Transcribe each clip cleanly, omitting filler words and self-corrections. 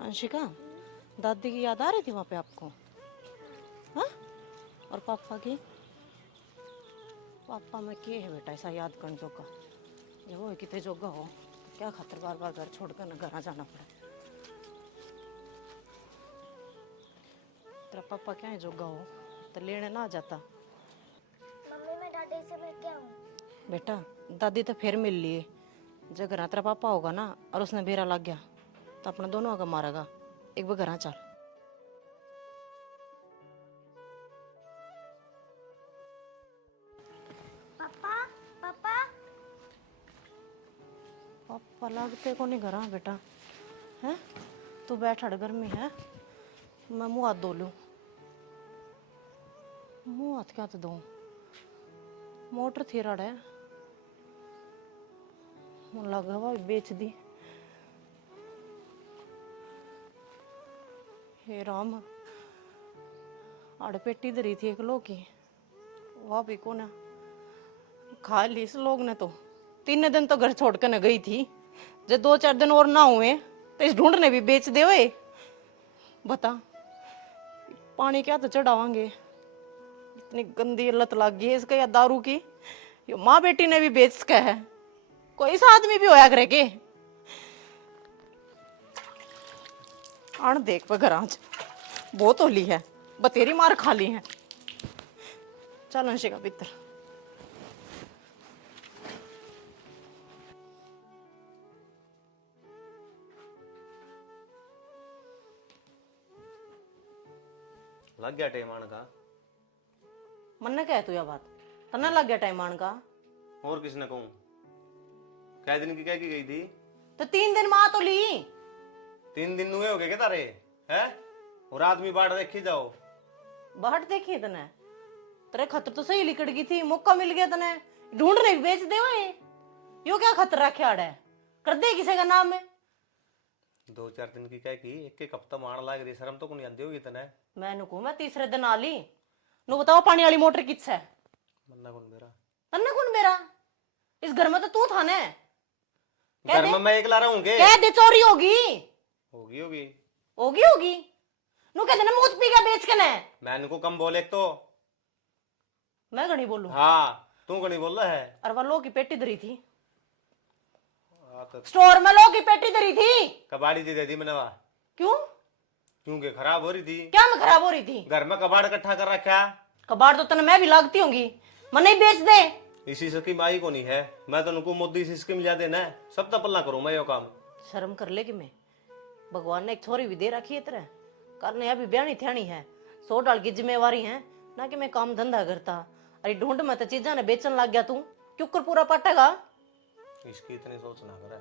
अंशिका, दादी की याद आ रही थी वहाँ पे आपको? हाँ? और पापा की? पापा में के है बेटा ऐसा याद करने जोगा? ये वो कितने जोगा हो तो क्या खातर बार बार घर छोड़कर न घर आ जाना पड़े। तेरा पापा क्या है जोगा हो तो लेने ना आ जाता। मम्मी मैं दादी से मिल के आऊँ? बेटा दादी तो फिर मिल लिए। जब घर तेरा पापा होगा ना और उसने बेरा लग गया तो अपना दोनों आगे मारेगा। एक बार घर चल। पापा पापा पापा लगते को नहीं घर बेटा है। तू बैठ हड़ गर्मी है, मैं मुँह हाथ धो लूँ। मुँह हाथ क्या तो धो, मोटर थी रड़ है लगा हुआ बेच दी। हे राम, आड़ पेटी धरी थी एक लोग की, वह भी को ना खा ली इस लोग ने। तो 3 दिन तो घर छोड़ कर न गई थी, जब 2-4 दिन और ना हुए तो इस ढूंढने भी बेच दे। वे बता पानी क्या तो चढ़ावांगे, इतनी गंदी लत लग गई है इसका या दारू की। ये माँ बेटी ने भी बेच सका है, कोई सा आदमी भी होया करे के। आन देख पे घर आज बहुत होली है, बतेरी मार खा ली है। चल अंशिका भीतर। लग गया टाइम आने का? मन ने कह तू यह बात तना लग गया टाइम आने का? और किसने कहूं? कै दिन की कह की गई थी? तो 3 दिन माँ तो ली। 3 दिन हुए हो गए क्या तारे? है और आदमी बाट देखी जाओ। बाट देखी तने? तेरे खतर तो सही लिकड़ गई थी, मौका मिल गया तने, ढूंढने भी बेच दे। ओए यो क्या खतर रखे है, कर दे किसी का नाम में। 2-4 दिन की कह की एक हफ्ता मार लाग रही, शर्म तो को नहीं आती होगी तने? मैंने को मैं तीसरे दिन आ ली। नु बताओ पानी वाली मोटर किस है? मन्ना कौन मेरा? तन्ने कौन मेरा? इस घर में तो तू था ने। घर में मैं एकला रहूंगे? कह दे चोरी होगी। होगी होगी होगी होगी नु कह देना मूत पी के बेच के ने। मैं इनको कम बोले तो मैं घणी बोलूं? हाँ तू कहीं बोल रहा है। और वह लो की पेटी धरी थी तो स्टोर में, लो की पेटी धरी थी। कबाड़ी दे दी मैंने वहाँ। क्यों? क्योंकि खराब हो रही थी। क्या मैं खराब हो रही थी? घर में कबाड़ इकट्ठा कर रखा। कबाड़ तो तने मैं भी लागती होंगी, मन नहीं बेच दे। इसी स्कीम आई को नहीं है, मैं तो उनको मोदी से स्कीम लिया देना है, सब तो पल्ला करूं मैं यो काम। शर्म कर ले कि मैं भगवान ने एक छोरी भी दे रखी है तेरे करने, अभी ब्यानी थ्यानी है, 100 डाल की जिम्मेवारी है ना कि मैं काम धंधा करता। अरे ढूंढ में तो चीजा ने बेचन लग गया, तू क्यों कर पूरा पाटेगा? इसकी इतनी सोच ना करे,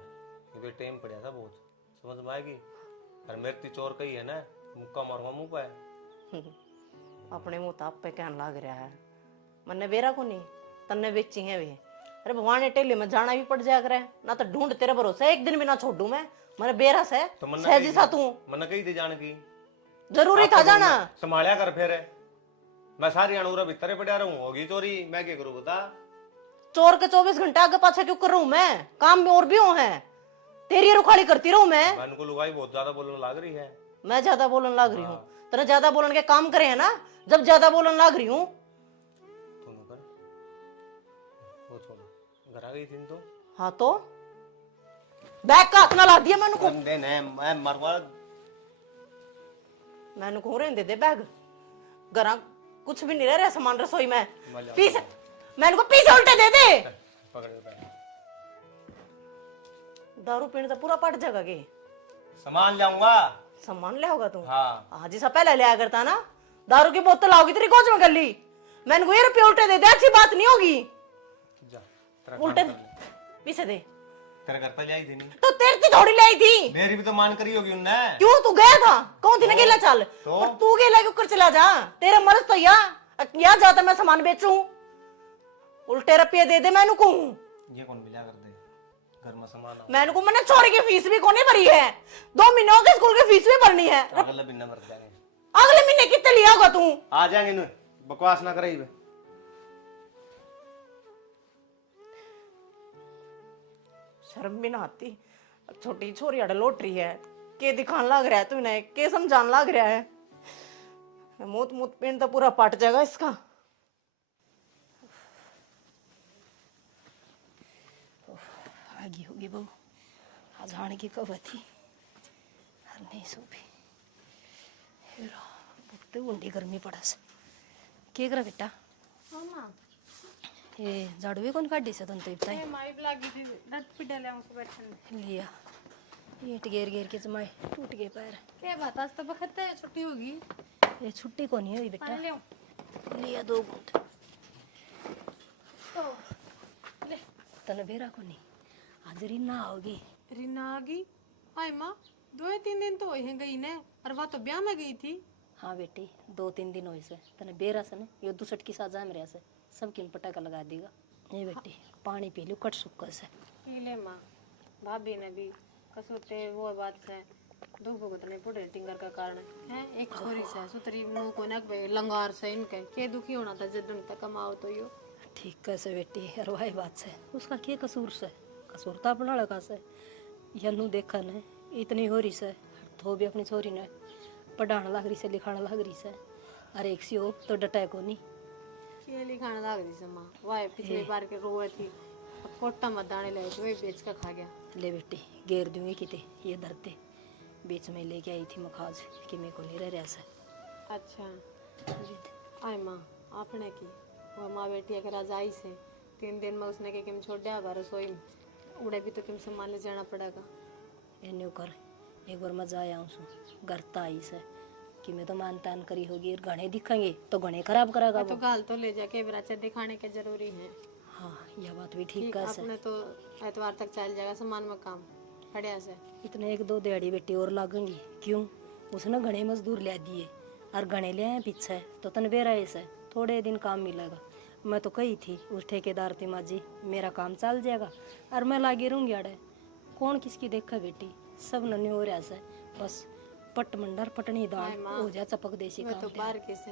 ये टाइम पड़ा था बहुत, समझ में आएगी। और मेरी चोर कही है ना, मुक्का मारूंगा मुंह पे। अपने मुंह ताप पे कहन लाग रहा है, मन्ने बेरा को नहीं तन्ने बेची है वे। अरे भगवान ने टेली में जाना भी पड़ जाया करे ना, तो ढूंढ तेरे भरोसे एक दिन भी ना छोड़ू मैं। मैंने बेरा से तो सहजी सा तू मन कही थी जाने की, जरूरी था जाना। संभालिया कर फिर, मैं सारी अणुरा भीतर पड़ा रहूं, होगी चोरी मैं क्या करूं बता। चोर के 24 घंटे आगे पाछा क्यों कर रहा हूं मैं? काम में और भी हो है, तेरी रुखाली करती रहूं मैं? उनको लुगाई बहुत ज्यादा बोलने लग रही है। मैं ज्यादा बोलने लग रही हूँ? तेरे ज्यादा बोलने के काम करे है ना, जब ज्यादा बोलने लग रही हूँ। वो छोड़ो, घर आ गई थी तो? हाँ तो बैग का हाथ ना ला दिया मैंने को। मैं मरवा मैंने को रहने दे बैग, घर कुछ भी नहीं रह रहा सामान रसोई में। पीस मैंने को पीस उल्टे दे दे। दारू पीने तो पूरा पट जाएगा के। सामान लाऊंगा। सामान ले होगा तू? हाँ आज ही सा पहले लिया करता ना, दारू की बोतल आओगी तेरी कोच में कर ली। मैंने को ये रुपये उल्टे दे दे, अच्छी बात नहीं होगी। उल्टे पीछे दे। तेरे घर पे लाई थी नहीं तो तेरी थी थोड़ी लाई थी, मेरी भी तो मान करी होगी उनने। क्यों तू गया था? कौन थी ना गेला चल तो? और तू गेला क्यों कर चला जा? तेरा मर्ज तो या जाता मैं सामान बेचूं, उल्टे रुपये दे दे। मैंने को ये कौन मिला कर दे घर में सामान? मैंने को मैंने छोरी की फीस भी कोने भरी है, 2 महीनों की स्कूल की फीस भी भरनी है। अगले महीने भर जाएंगे। अगले महीने कितने लिया होगा तू? आ जाएंगे ना, बकवास ना करे। शर्म भी ना आती, छोटी छोरी अड़ लौट रही है, के दिखान लग रहा है तूने, के समझान लग रहा है? मूत मूत पिंड तो पूरा पट जाएगा इसका। आगी होगी बहू, आज आने की कब थी, हर नहीं सो भी बहुत उंडी गर्मी पड़ा से। के करा बेटा? मामा ये झाड़ू भी कौन काटी से तुम तो इतना माइब लागी थी, डट पिटा ले उसको बैठने लिया, ईंट घेर घेर के जमाए, टूट गए पैर। क्या बात, आज तो बखत है, छुट्टी होगी। ये छुट्टी को नहीं हुई बेटा। ले लिया 2 घूंट ले। तने बेरा को नहीं, आज रीना होगी। रीना आ गई? हाय माँ, 2-3 दिन तो हुए हैं गई ने, और वह तो ब्याह में गई थी। हाँ बेटी, 2-3 दिन हुए से तने बेरा से ना यो 2 की साजा मेरे से सब किन पटाखा लगा देगा। ये बेटी पानी पी लो, कट सुक्का से पी ले माँ। भाभी ने भी कसोते वो बात है, दुख भुगतने पड़े टिंगर का कारण है। एक छोरी से सुतरी मुंह को नक बे लंगार से इनके के दुखी होना था जब तक कमाओ तो यो ठीक कैसे बेटी, और वही बात से उसका क्या कसूर से? कसूर तो अपना लगा से, यनु देखा ने इतनी हो रही से, तो भी अपनी छोरी ने पढ़ाने लग रही से, लिखाने लग रही से, अरे एक सी हो तो डटा को नहीं के लिखाने लग रही से माँ। वाह पिछली बार के रोए थी, कोटा मत दाने लगे तो वही बेच का खा गया। ले बेटी घेर दूंगी किते, ये दर्दे बीच में लेके आई थी मखाज कि मेरे को नहीं रह से। अच्छा आय माँ, आपने की वो माँ बेटी अगर आज आई से 3 दिन में उसने के किम छोड़ दिया घर रसोई में, उड़े भी तो किम से मान ले जाना पड़ेगा। एन्यू कर एक बार मजा आया हूँ घर आई से कि मैं तो मान तान करी होगी, घने दिखेंगे तो घने खराब करेगा तो वो। गाल तो ले जाके बराचे दिखाने के जरूरी है। हाँ यह बात भी ठीक है से। अपने तो एतवार तक चल जाएगा सामान में काम बढ़िया से। इतने 1-2 दिहाड़ी बेटी और लागेंगी, क्यों? उसने घने मजदूर ले दिए और घने ले आए पीछे तो तन बेरा ऐसा थोड़े दिन काम मिलेगा। मैं तो कही थी उस ठेकेदार ती माँ जी मेरा काम चल जाएगा और मैं लागे रहूँगी अड़े, कौन किसकी देखा बेटी, सब नन्हे हो रहा से, बस पट मंडर पटनी दाल हो जा चपक देसी मैं काम तो ले। बाहर किसे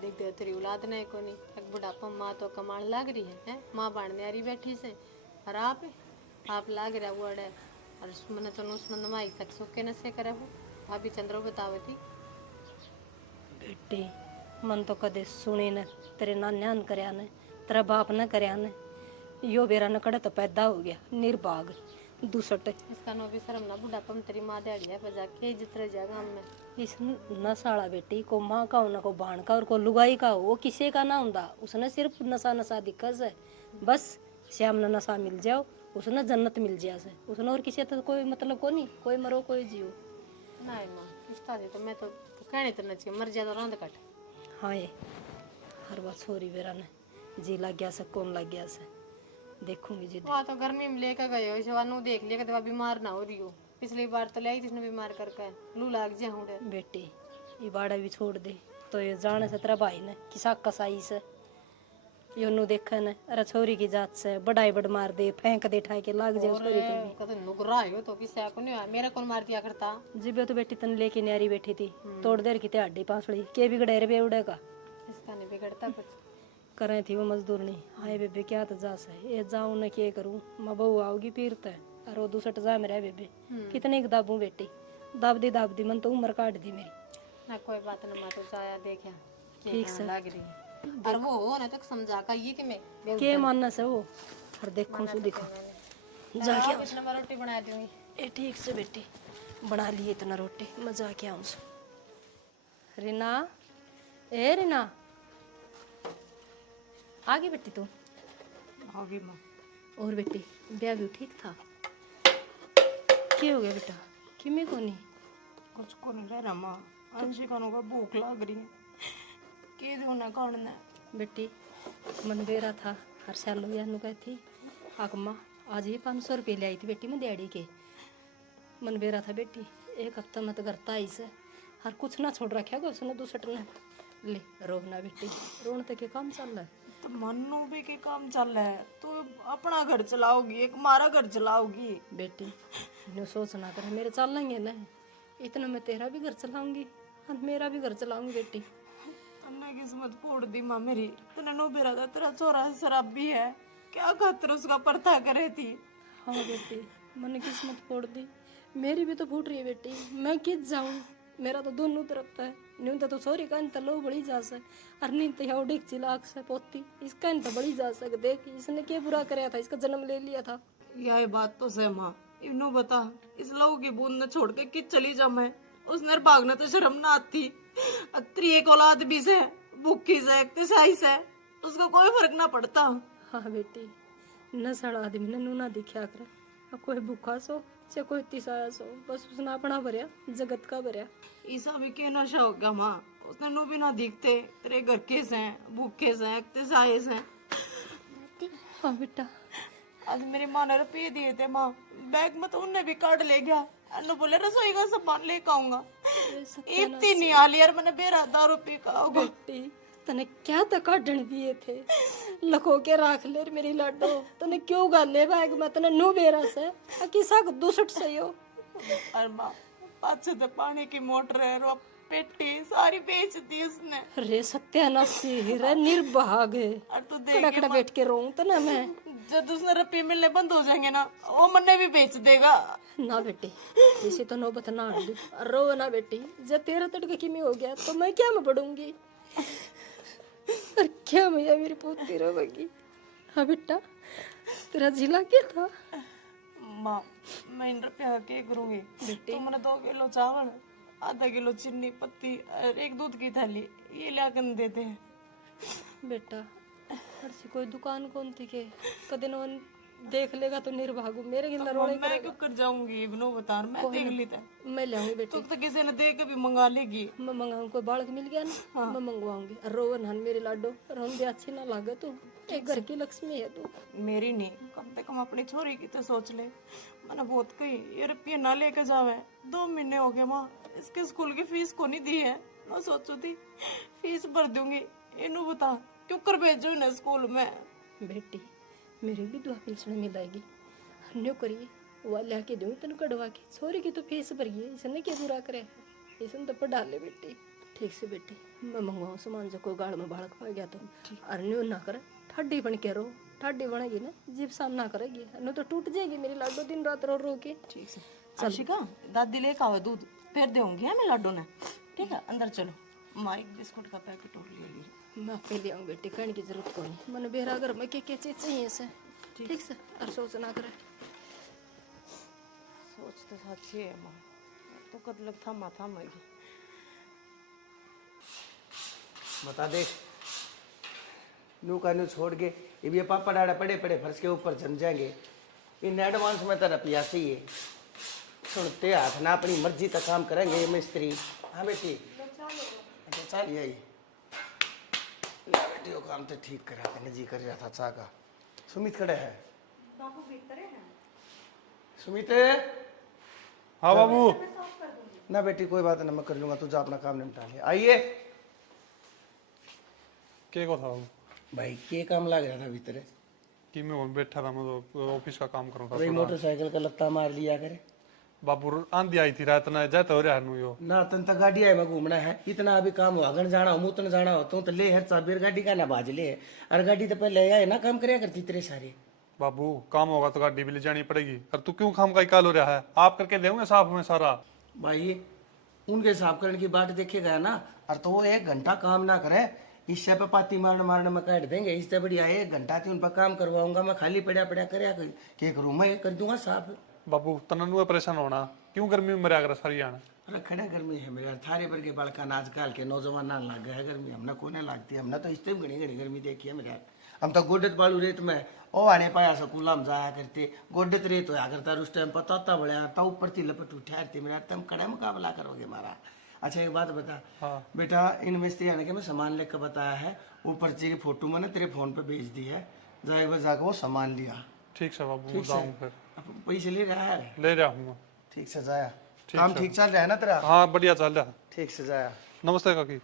देख दे तेरी औलाद नहीं को नहीं, एक बुढ़ापा माँ तो कमाण लग रही है माँ बाढ़ने आ रही बैठी से, और आप लाग रहा वो अड़े, और मैंने तो उसमें माई तक सुखे न से करे हो। भाभी चंद्रो बतावती बेटी मन तो कदे सुने न, तेरे नान्यान करया ने, तेरा बाप न करया ने, यो बेरा न कड़े तो पैदा हो गया निर्भाग दूसट। इसका नो भी शर्म ना, बुढ़ापा में तेरी माँ दिहाड़िया बजा के इज्जत रह जाएगा हमें। इस नशाला बेटी को माँ का हो ना को बाण का और को लुगाई का हो, वो किसी का ना होता, उसने सिर्फ नशा दिक्कत है, बस श्याम न नशा मिल जाओ उसने जन्नत मिल जाए से, उसने और किसी तो कोई मतलब को नहीं, कोई मरो कोई जियो। नहीं माँ रिश्ता दे तो मैं तो कहने तो न चाहिए, मर जाए तो रांध कट। हाँ ये हर बात छोरी बेरा ने जी लग गया से, कौन लग गया से देखूंगी जी। वहाँ तो गर्मी में लेकर गए हो, जवानू देख लिया कि बीमार ना हो रही हो। पिछली बार तो ले आई थी इसने बीमार करके, लू लाग जा हूँ बेटी ये बाड़ा भी छोड़ दे तो ये जाने से तेरा भाई ने किसा कसाई से योनु देखा ने, अरे छोरी की जात से बड़ाई बड़ मार दे फेंक दे ठाई के लाग जाए छोरी के कद नुगरा हो तो किसी को नहीं हुआ, मेरा कौन मार दिया करता। जिबे तो बेटी तन लेके न्यारी बैठी थी तोड़ देर की हड्डी पासड़ी के बिगड़े रे बेउड़ेगा इसका नहीं बिगड़ता कुछ। करे थी वो मजदूर नहीं हाय बेबे क्या तो जा से ये जाऊं न के करूं, माँ बहू आओगी फिर तो और वो दूसरा जा मेरा बेबे कितने की दाबू बेटी, दाब दी मन तो उम्र काट दी मेरी। ना कोई बात ना, मैं तो जाया देखा ठीक से लग रही है, और वो हो ना तो समझा का ये कि मैं के मानना से वो हर देखूं सु दिखो जाके आप इतना बार रोटी बना दूंगी। ए ठीक से बेटी बना लिए इतना रोटी मैं जाके आऊं सु। रीना ए रीना आ गई बेटी तू? होगी माँ। और बेटी ब्याह भी ठीक था? क्या हो गया बेटा, किमे को नहीं? कुछ को नहीं रह रहा माँ, अंशी खानों का भूख लग रही है, के दो ना खाना। बेटी मन बेरा था हर साल लोग यानू कहती आकमा आज ही 500 रुपये ले आई थी बेटी मैं दिहाड़ी के, मन बेरा था बेटी एक हफ्ता में तो करता आई से हर कुछ ना छोड़ रखा गो उसने दूसरे ने। ले रोना बेटी, रोन तक के काम चल रहा है तो मनु भी के काम चल रहा है, तो अपना घर चलाओगी एक हमारा घर चलाओगी। बेटी नो सोचना कर मेरे चल लेंगे ना, इतना मैं तेरा भी घर चलाऊंगी और मेरा भी घर चलाऊंगी बेटी। तन्ने किस्मत फोड़ दी माँ मेरी, तन्ने नो बेरा था तेरा छोरा शराबी है, क्या खातिर उसका पर्था करे थी। हाँ बेटी मैंने किस्मत फोड़ दी, मेरी भी तो फूट रही है बेटी, मैं किस जाऊं? मेरा तो दोनों तरफ है। न्यून तो सॉरी का तो लो बड़ी जा सक, और नींद तो यहाँ उड़ीक चिलाक से पोती इसका तो बड़ी जा सक। देख इसने क्या बुरा कराया था, इसका जन्म ले लिया था। यह बात तो सह माँ, इन्हों बता इस लहू की बूंद न छोड़ के किस चली जा मैं। उसने भागना तो शर्म ना आती। अत्री एक औलाद भी से भूखी से एक्सरसाइज से उसका कोई फर्क ना पड़ता। हाँ बेटी, नशा आदमी ने नूना दिखा कर, अब कोई भूखा सो चाहे कोई तिसाया सो, बस उसने अपना भरया जगत का भरया। ईसा भी क्या नशा होगा माँ, उसने नु भी ना दिखते तेरे घर के से भूखे से एक्सरसाइज है। हाँ बेटा, आज मेरी माँ ने रुपये दिए थे माँ, बैग में तो उनने भी काट ले गया। अन्नू बोले रसोई का सामान लेकर आऊंगा। इतनी नहीं आ लिया मैंने बेरा 10 रुपये का होगा। बेटी तने क्या तक काटने दिए थे, लखो के राख ले मेरी लाडो। तने क्यों गाले बैग में, तने नु बेरा से किसा दूसट से हो। अरे माँ पाछे तो पानी की मोटर है, रो पेटी सारी बेच दी उसने। रे सत्यानाशी रे निर्भाग है। और तू कड़ा देख कड़ा बैठ के रोऊं तो ना मैं। जब उसने रुपये मिलने बंद हो जाएंगे ना, वो मन्ने भी बेच देगा। ना बेटी इसी तो नौबत ना आने दो, रो ना बेटी। जब तेरा तड़का किमी हो गया तो मैं क्या में पढ़ूंगी, और क्या मैया मेरी पोती रोवेगी। हाँ बेटा, तेरा जिला क्या था? माँ मैं इन रुपया के करूंगी। तो मैंने 2 किलो चावल, आधा किलो चीनी पत्ती और 1 दूध की थैली ये ला कर देते हैं। बेटा हरसी कोई दुकान कौन थी के कदे न देख लेगा तो निर्भागू मेरे गिला रोने मैं क्यों कर जाऊंगी इब्नो बता, मैं देख ली था। मैं लाऊंगी बेटी। तो किसी ने देख के भी मंगा लेगी। मैं मंगाऊं, कोई बालक मिल गया ना मैं मंगवाऊंगी। रोवन हन मेरी लाडो, रोन भी अच्छी ना लागे तू, एक घर की लक्ष्मी है तू। मेरी नहीं, कम से कम अपनी छोरी की तो सोच ले। मैंने बहुत कही ये रुपये ना लेके जावे, 2 महीने हो गए माँ इसके स्कूल की फीस को नहीं दी है। मैं सोचू थी फीस भर दूंगी, इनू बता क्यों कर भेजो इन्हें स्कूल में। बेटी मेरी भी दुआ पेंशन मिलेगी, न्यू करिए वो लिया दूँ तेन कड़वा के। छोरी की तो फीस भरिए, इसने क्या बुरा करे, इसने तो पढ़ा ले बेटी। ठीक से बेटी मैं मंगवाऊँ सामान, जो कोई गाड़ में बालक पा गया तो और न्यू ना करे ठाडी बन के रो। ठाडी बनेगी ना जीप सामना करेगी, न्यू तो टूट जाएगी मेरी लाडो दिन रात रो रो के। ठीक है आशिका, दादी लेकर आवे दूध फिर दूंगी मैं लाडो ने। ठीक है अंदर चलो, माँ एक बिस्कुट का पैकेट और ले ली। मैं आपके लिए आऊँ बेटी, कहने की जरूरत को नहीं। मैंने बेरा घर में क्या चीज चाहिए से, ठीक से और सोच ना करे। सोच तो सच्ची है माँ, तो कद लग थमा थमेगी। बता दे नू का नू छोड़ के ये भी पापा डाड़ा पड़े पड़े फर्श के ऊपर जम जाएंगे। इन एडवांस में तेरा पिया चाहिए, सुनते हाथ ना अपनी मर्जी का काम करेंगे ये मिस्त्री। हाँ बेटी अच्छा चल यही ला बेटी वो काम तो ठीक करा के नजी कर रहा था चाह का। सुमित खड़े है, सुमित। हाँ बाबू। ना बेटी कोई बात ना, मैं कर लूंगा, तू जा अपना काम निपटा ले। आइए के को था बाबू? भाई के काम लग रहा था भीतर कि मैं बैठा था, मैं तो ऑफिस का काम करूँ भाई, था। मोटरसाइकिल का लत्ता मार लिया करे। बाबू आंधी आई थी रात ना, जाते हो रहा है यो। ना तन तक गाड़ी आए में घूमना है, इतना अभी काम वागन जाना हो मुतन जाना हो तो ले हर चाबीर गाड़ी का ना बाज ले। और गाड़ी तो पहले आए ना काम करया करती तेरे सारे। बाबू काम होगा तो गाड़ी भी ले जानी पड़ेगी, और तू क्यों खाम का काल हो रहा है? आप करके देंगे साफ में सारा। भाई उनके साफ करने की बात देखेगा ना, और तो वो 1 घंटा काम ना करे, इससे पे पाती मारने मारने में काट देंगे। इससे बढ़िया 1 घंटा थी उन पर काम करवाऊंगा मैं, खाली पड़ा पड़ा करया क्या करूँ मैं, कर दूंगा साफ। बाबू तननु परेशान होना क्यों, गर्मी में मरिया कर सारी आना। अरे खड़े गर्मी है मेरे थारे पर के बड़का आजकल के नौजवान ना लग गए है गर्मी, हमने कोने लगती है, हमने तो इस टाइम घनी घनी गर्मी देखी है मेरे। हम तो गोडत बालू रेत में ओ आने पाया स्कूल हम जाया करते, गोडत रेत होया करता उस टाइम पता था बड़ा था, ऊपर थी लपट उठाते मेरा, तुम कड़े मुकाबला करोगे मारा। अच्छा एक बात बता। हाँ। बेटा इन मिस्त्री आने के मैं सामान लेकर बताया है, ऊपर की फोटो मैंने तेरे फोन पे भेज दी है, जाएगा जाकर वो सामान लिया। ठीक से बाबू ठीक जाऊँ फिर। अब पैसे ले रहा है? ले रहा हूँ। ठीक से जाया, ठीक काम है। ठीक चल रहा है ना तेरा? हाँ बढ़िया चल रहा है। ठीक से जाया। नमस्ते काकी।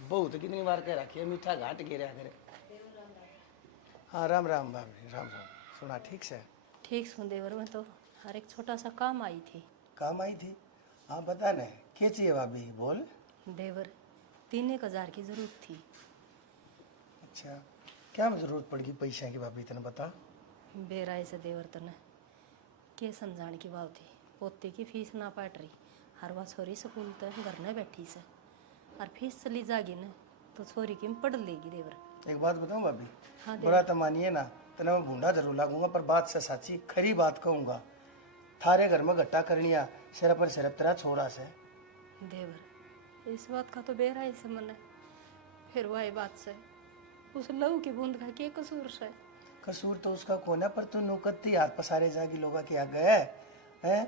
बहुत कितनी बार कह रखी है मीठा घाट गिरा करे। हाँ राम राम भाभी, राम राम। सुना ठीक से? ठीक सुन देवर, में तो हर एक छोटा सा काम आई थी। काम आई थी? हाँ बता न क्या चाहिए भाभी, बोल। देवर 3-1 हज़ार की जरूरत थी। अच्छा क्या जरूरत पड़ेगी पैसे की भाभी, इतना बता। बेराए से देवर ने के समझाने की बात थी। पोते की फीस ना पाट रही, हर बार छोरी स्कूल तक घर में बैठी से, और फीस चली जागी न तो छोरी की पढ़ लेगी देवर। एक बात बताऊं भाभी, हाँ बुरा तो मानिए ना, तो ना मैं भूंडा जरूर लागूंगा, पर बात से सच्ची खरी बात कहूंगा। थारे घर में घट्टा करनिया सिर पर सिरप तेरा छोड़ा से देवर इस बात का तो बेराए से मन है। फिर वही बात से उस लहू की बूंद का के कसूर से? कसूर तो उसका कौन है, पर तू नुकत्ती हाथ पसारे जागी लोगा के आगे है।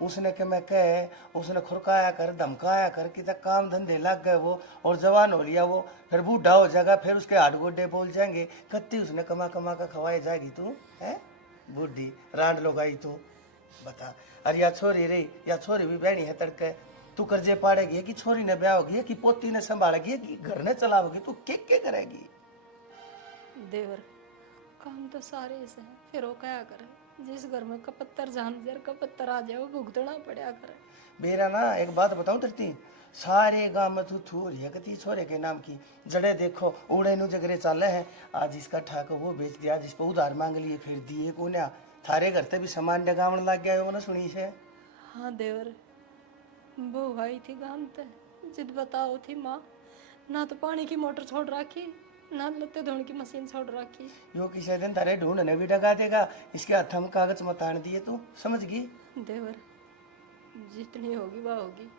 उसने के मैं कहे, उसने खुरकाया कर, धमकाया कर कि तक काम धंधे लग गए वो, और जवान हो लिया वो, फिर बूढ़ा हो जाएगा, फिर उसके हाथ गोडे बोल जाएंगे। कत्ती उसने कमा कमा कर खवाए जाएगी तू है बूढ़ी रांड लोगाई तू बता। अरे या छोरी रही या छोरी भी बहनी है तड़के, तू कर्जे पाड़ेगी कि छोरी ने ब्याह होगी कि पोती ने संभालेगी कि घर ने चलाओगी, तू के करेगी? देवर काम तो सारे ऐसे हैं, फिर वो क्या करे? जिस घर में कपत्तर जानवर कपत्तर आ जाए वो भुगतना पड़ा करे। मेरा ना एक बात बताऊं तरती, सारे गांव में तू थू रही है कती छोरे के नाम की जड़े देखो उड़े नु जगरे चाले हैं। आज इसका ठाक वो बेच दिया, जिस पर उधार मांग लिए फिर दिए को ना। थारे घर ते भी सामान डगावण लग गया हो ना, सुनी से? हाँ देवर वो आई थी गांव ते, जिद बताओ थी माँ, ना तो पानी की मोटर छोड़ रखी ना लत्ते धोने की मशीन छोड़ रखी। यो किसी दिन तारे ढूंढने भी डगा देगा, इसके हाथ में कागज मतान दिए तू समझ गई? देवर जितनी होगी वह होगी,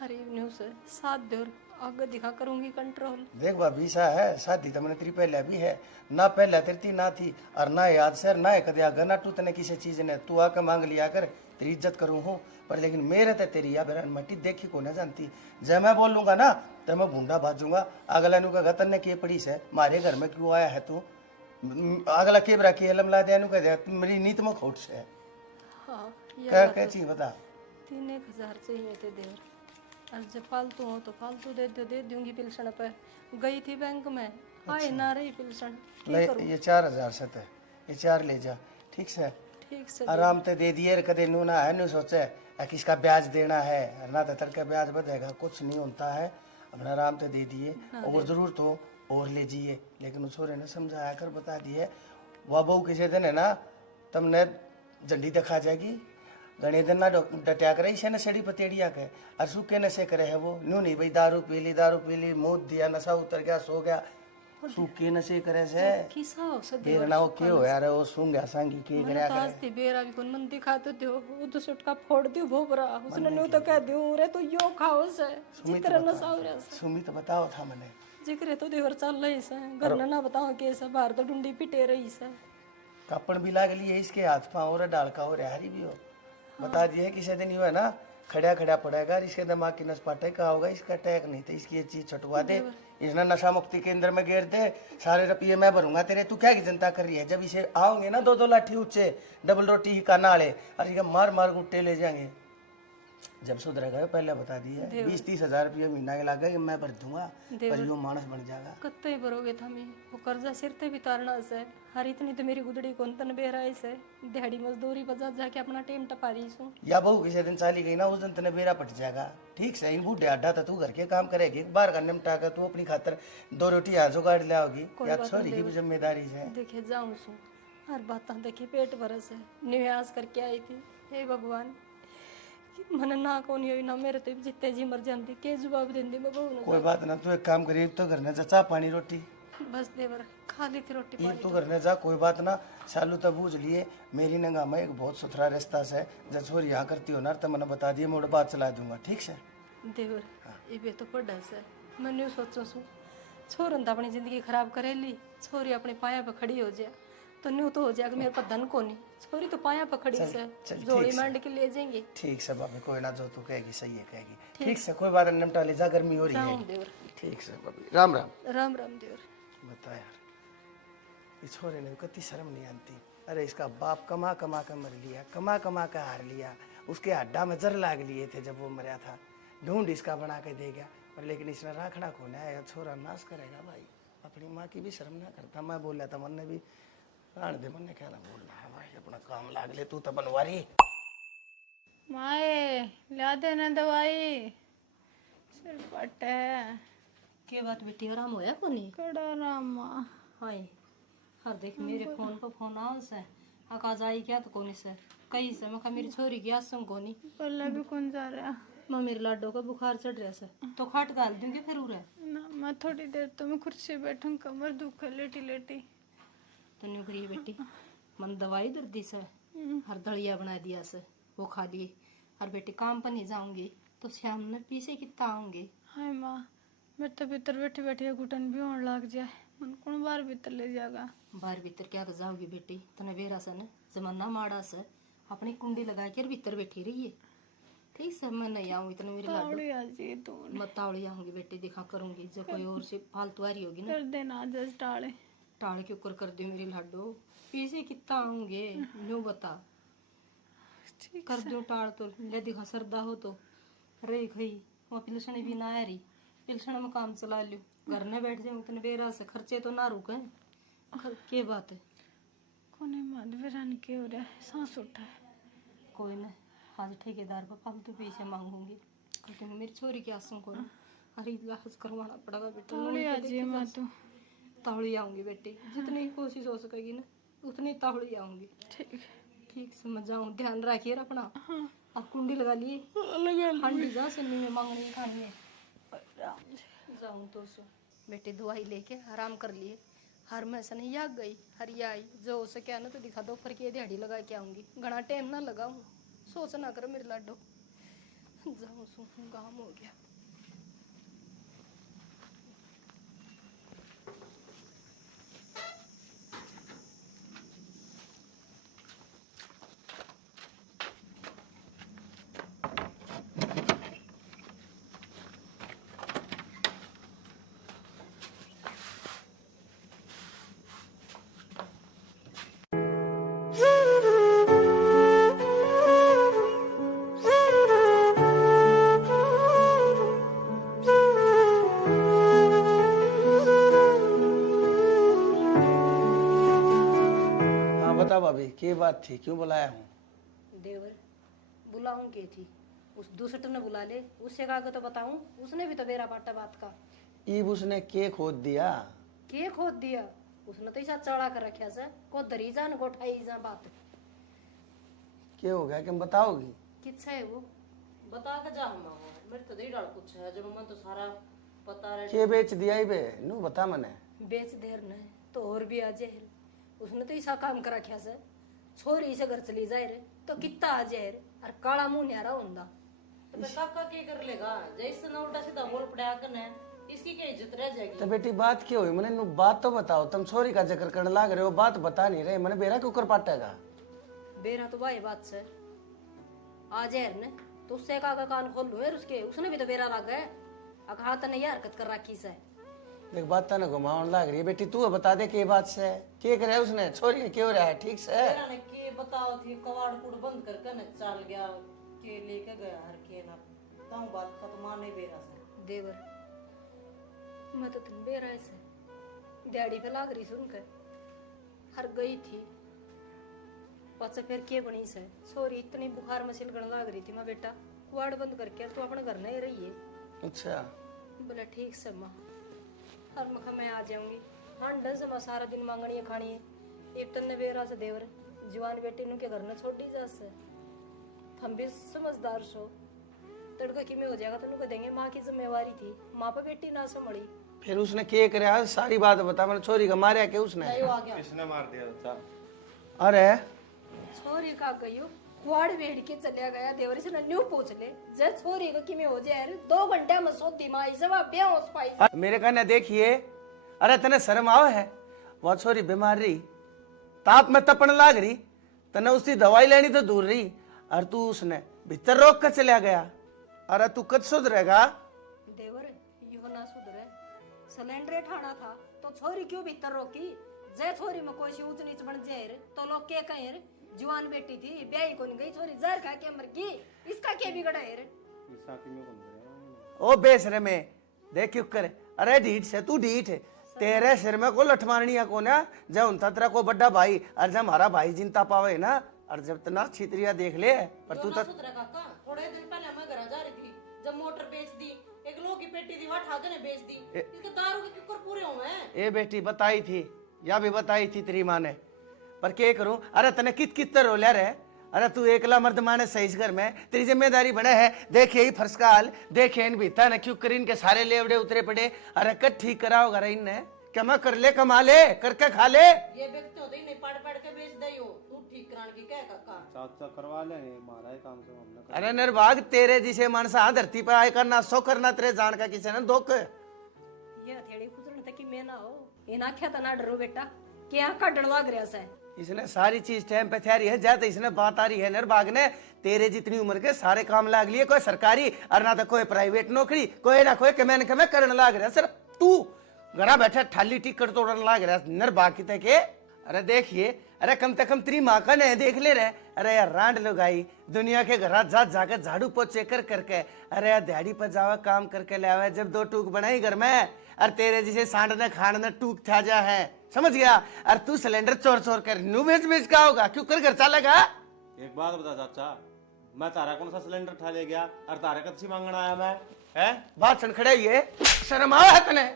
हर इवनिंग से 7 देवर आगे दिखा करूंगी कंट्रोल। देख भाभी सा है, शादी तो मैंने तेरी पहले भी है ना, पहले तेरी ना थी और ना याद से ना कदे आगे ना तू तने किसी चीज ने तू आके मांग लिया कर, तेरी इज्जत करूँ हूँ। पर लेकिन मेरे तो तेरी या बेरा मट्टी देखी को ना जानती, जब मैं बोल लूंगा ना तो मैं भूंडा भाजूंगा। अगला नु का गतन ने के पड़ी से मारे घर में क्यों आया है तू? अगला के बरा के लमला दे कह दे मेरी नीत में खोट से। हाँ क्या चीज बता? 3-1 हज़ार चाहिए थे देवर, और जब फालतू हो तो फालतू दे दूंगी पिलसन पे। गई थी बैंक में आए ना रही पिलसन, ले ये 4,000 से थे, ये 4 ले जा ठीक से, ठीक से आराम से दे दिए। कदे नू ना है नू सोचे किसका ब्याज देना है ना, तो तड़के ब्याज बढ़ेगा कुछ नहीं होता है। अपना आराम से दे दिए, और जरूर तो और ले जाइए। लेकिन उस छोरे ने समझाया कर बता दिए, वह बहू किसी दिन है ना तुमने झंडी दिखा जाएगी। घने दिन ना डटिया करे इसे नशेड़ी पतेड़िया के, और सूखे नशे करे है वो न्यू नहीं भाई, दारू पी ली मुँह दिया नशा उतर गया सो गया, सूखे नशे करे से किसा हो सके देर ना वो के हो यार वो सूंग गया सांगी के मैंने करया तो करे। आज थी बेरा भी कौन मन दिखा तो दियो वो तो सुटका फोड़ दियो भोबरा, उसने न्यू तो कह दियो रे तो यो खाओ से जितरा नशा हो रहा से सुमी तो बताओ था मैंने, जिक्र तो देवर चल रही से घर में ना बताओ के से बाहर तो डुंडी पिटे रही से। कापड़ भी लाग लिए इसके हाथ पाँव और डालका हो रहा हरी भी हो। बता दिए किसी दिन यू है ना खड़ा खड़ा पड़ेगा, इसके दिमाग की नस पाटे का होगा, इसका टैग नहीं था, इसकी ये चीज छटवा दे, इसने नशा मुक्ति केंद्र में घेर दे, सारे रुपये मैं भरूंगा तेरे। तू क्या की जनता कर रही है? जब इसे आओगे ना 2-2 लाठी ऊंचे डबल रोटी ही का नाले और ये मार मार गुट्टे ले जाएंगे। जब सुधरेगा पहले बता दिए 20-30 हज़ार रुपये महीना के लागे मैं भर दूंगा, पर यो मानस बन जाएगा। कत्ते भरोगे थमी वो कर्जा सिर ते भी तारना से, हर इतनी तो मेरी गुदड़ी कौन तन बेराए से दिहाड़ी मजदूरी बजा जाके अपना टेम टपा रही सू। या बहू किसी दिन चाली गई ना उस दिन तेने बेरा पट जाएगा ठीक से। इन बूढ़े अड्डा था तू घर के काम करेगी, बाहर का निपटा कर तू अपनी खातर 2 रोटी आज जुगाड़ ले आओगी, या छोरी की भी जिम्मेदारी है। देखे जाऊं सू हर बात देखी पेट भरस है, निवास करके आई थी। हे भगवान मन ना कौन हुई ना मेरे तो जितने जी मर जाती के जवाब देंदी मैं बहू ने। कोई बात ना, तू एक काम करी तो घर ने जा चा पानी रोटी बस देवर खा ली थी रोटी ये तू घर ने जा, कोई बात ना। सालू तो बूझ लिए मेरी नंगा में एक बहुत सुथरा रास्ता से जब छोरी यहाँ करती हो ना तो मैंने बता दिया मोड़ बात चला दूंगा ठीक से। देवर ये बे तो पढ़ा से मैंने सोचो सू छोरन तो अपनी जिंदगी खराब करेली, छोरी अपने पाया पे खड़ी हो जाए तो न्यू तो हो जाएगा मेरे पास धन को नहीं, छोरी तो पाया पे खड़ी से जोड़ी मांड के ले जाएंगे। ठीक से बाबी कोई ना, जो तू कहेगी सही है कहेगी ठीक से, कोई बात नहीं निपटा ले जा, गर्मी हो रही है देवर ठीक से बाबी। राम राम। राम राम देवर। बता यार इस छोरे ने कति शर्म नहीं आती। अरे इसका बाप कमा कमा कर मर लिया, कमा कमा कर हार लिया, उसके अड्डा में जर लाग लिए थे जब वो मरा था, ढूंढ इसका बना के दे गया। और लेकिन इसने राखड़ा खोना है, छोरा नाश करेगा भाई, अपनी माँ की भी शर्म ना करता। मैं बोल रहा था मन ने भी राण दे, मन ने क्या ना बोल रहा है भाई, अपना काम लाग ले तू तो बनवारी। माए ला देना दवाई, सिर पट है। के बात बेटी आराम होया कोनी? कड़ा रामा हाय हर देख मेरे फोन पर फोन आओ से आकाश आई क्या तो कोनी से कहीं से मैं मेरी छोरी की आसम कोनी पल्ला भी कौन जा रहा मैं मेरे लाडो का बुखार चढ़ रहा से तो खाट गाल दूंगी फिर उरे ना। मैं थोड़ी देर तो मैं कुर्सी बैठूं, कमर दुख लेटी लेटी। तो न्यू करिए बेटी मन दवाई दर्दी से हर दलिया बना दिया से वो खा लिए और बेटी काम पर नहीं जाऊंगी तो शाम में पीछे कितना आऊंगी। हाय माँ, मेरे तो भीतर बैठी बैठी घुटन भी होने लग जाए। मन कौन बार भीतर ले जाएगा। बाहर भीतर क्या कर जाओगी बेटी तने बेरा से न जमाना माड़ा से अपनी कुंडी लगा कर भीतर बैठी रही है। ठीक से मैं नहीं आऊंगी इतने मेरे लाडो तावड़ी आज ये तो मत तावड़ी आऊंगी बेटी दिखा करूंगी जो कोई और से फालतू आ रही होगी ना कर देना जस टाले। टाड़ के ऊपर कर दे मेरी लाडो पीछे कितना आऊंगे न्यू बता ठीक कर दूं टाड़ तो ले दिखा सरदा हो तो रे खई वहाँ पिलसने भी ना आ रही पिलसने में काम चला लियो घर में बैठ जाऊँ इतने बेरा से खर्चे तो ना रुके के बात है कोने माधवेरान के हो रहा है, सांस उठा है। कोई ना आज ठेकेदार पर फालतू पैसे मांगूंगी कहते हैं मेरी छोरी की आंसू को अरे इलाज करवाना पड़ेगा बेटा तावड़ी आज ये माँ तो तावड़ी आऊंगी बेटी जितनी कोशिश हो सकेगी ना उतनी तावड़ी आऊंगी ठीक ठीक से मैं जाऊँ ध्यान रखिए अपना और कुंडी लगा लिए ठंडी जा सुननी में मांगनी खानी है जाऊँ तो सो बेटी दवाई लेके आराम कर लिए हर मैं से नहीं याग गई हरी आई जो हो सके ना तो दिखा दो पर की दिहाड़ी लगा के आऊंगी घना टाइम ना लगाऊं सोच ना करो मेरे लाडो जाऊँ सो काम हो गया। हाँ बता भाभी, क्या बात थी, क्यों बुलाया हूँ? देवर बुलाऊं के थी उस दूसरे ने बुला ले उससे कहा तो बताऊं उसने भी तो बेरा बाटा बात का ईब उसने के खोद दिया। के खोद दिया उसने तो ऐसा चढ़ा कर रखा से को दरी जा न गोठाई जा बात क्या हो गया, कि बताओगी? किच्छा है वो बता के जा हम मेरे तो दही डाल कुछ है जब मन तो सारा पता रहे के बेच दिया इबे, नू बता मने। बेच देर न तो और भी आ जाए उसने तो ऐसा काम कर रखा से छोरी से घर चली जाए रे तो कितना आ जाए और काला मुंह न्यारा होंदा तो काका के कर लेगा जैसे ना उल्टा सीधा बोल पड़ा करना इसकी क्या इज्जत रह जाएगी। तो बेटी बात क्या हुई, मैंने बात तो बताओ, तुम छोरी का जिक्र करने लग रहे हो, बात बता नहीं रहे, मैंने बेरा क्यों कर पाटेगा? बेरा तो भाई बात से आ जाए ने तो उससे का कान खोल लो यार उसके उसने भी तो बेरा लगा है अखा तो नहीं हरकत कर रखी से देख बात ना घुमावन लग रही है बेटी, तू बता दे के बात से क्या करे उसने, छोरी क्यों रहा है ठीक से? बेरा ने के बताओ थी कवाड़ कुड़ बंद करके न चल गया के लेके गया हर के ना तो बात खत्म नहीं बेरा से देवर मैं तो तुम बेरा से डैडी पे लाग रही सुन कर हर गई थी पाचा फिर के बनी से सॉरी इतनी बुखार में सिलगण लाग रही थी मैं बेटा कुआड़ बंद करके तू अपने घर नहीं रही है। अच्छा बोला ठीक से माँ हर मखा मैं आ जाऊंगी हाँ डन से माँ सारा दिन मांगनी है खानी है एक टन ने बेरा से देवर जवान बेटी नु के घर न छोड़ दी जा से हम भी समझदार सो तड़का कि में हो जाएगा तो देंगे माँ की जिम्मेवारी थी माँ पे बेटी ना संभली फिर उसने क्या करे, सारी बात बता, मैंने छोरी का मारा क्या उसने? नहीं आ गया किसने मार दिया था? अरे छोरी का गयो कुआड़ वेड़ के चलिया गया देवर से न्यू पूछ ले जे छोरी को कि में हो जाए 2 घंटे में सोती माँ इसे वहाँ ब्याह हो पाई मेरे कहने देखिए, अरे तने शर्म आओ है, वो छोरी बीमार रही, ताप में तपन लाग रही, तने उसकी दवाई लेनी तो दूर रही, और तू उसने भीतर रोक कर चला गया। अरे तू कद सुधरेगा? देवर यो ना सुधरे सिलेंडर ठाना था तो छोरी क्यों भीतर रोकी जे छोरी में कोई ऊंच नीच बन जाए तो लोग के कहे जवान बेटी थी ब्याही को नहीं गई छोरी जहर खा के मर गई इसका क्या बिगड़ा है ओ बेसरे में देख क्यों करे, अरे ढीठ से तू ढीठ है, तेरे सिर में को लठ मारनिया को ना, जब उनता तेरा को बड़ा भाई और जब हमारा भाई जिनता पावे ना, और जब तना छितरिया देख ले पर तू तो थोड़े दिन पहले मैं घर जा रही थी जब मोटर बेच दी एक लोग की पेटी थी वहाँ ठाकर ने बेच दी इसके दारू के किकर पूरे हुए हैं। ए बेटी बताई थी या भी बताई थी तेरी माँ ने, पर क्या करूं? अरे तने कित रो लिया रे? अरे तू एकला मर्द माने सही इस घर में, तेरी जिम्मेदारी बने है। देखे ही फर्श का हाल, देखे इन बीता न क्यों करीन के सारे लेवड़े उतरे पड़े। अरे कट ठीक कराओगा रे इनने, क्या मैं कर ले, कमा ले, करके खा ले। ये व्यक्ति होते ही नहीं पढ़ के बेच दई हो, तू ठीक कराने की क्या काका? चाचा करवा लेंगे, हमारा ही काम से हमने अरे निर्भाग तेरे जिसे मनसा धरती पर आए करना सो करना तेरे जान का किसी ने धोख। ये हथेड़ी कुचरण तक की मैं ना हो, इन आख्या तो ना डरो बेटा, क्या काटण लाग रहा से। इसने सारी चीज टाइम पे तैयारी है, जाते इसने बात आ रही है निर्भाग ने। तेरे जितनी उम्र के सारे काम लाग लिए, कोई सरकारी और ना तो कोई प्राइवेट नौकरी, कोई ना कोई कमेन कमे करने लाग रहा। सिर्फ तू घरा बैठा थाली टिकट तोड़ने लाग रहा निर्भाग की के। अरे देखिए, अरे कम से कम तेरी माँ का नहीं देख ले रहे। अरे यार रांड लगाई दुनिया के घर जाकर झाड़ू पोछे कर करके, अरे यार दिहाड़ी पर जावा काम करके ले आवे, जब दो टूक बनाई घर में। और तेरे जिसे सांडने खाने टूक था जा है, समझ गया? और तू सिलेंडर चोर कर नू बेच का होगा, क्यों कर घर चलेगा? एक बात बता चाचा, मैं तारा कौन सा सिलेंडर उठा ले गया और तारा कच्ची मांगना आया मैं? है बात सुन खड़े ये शर्म आवा है तने?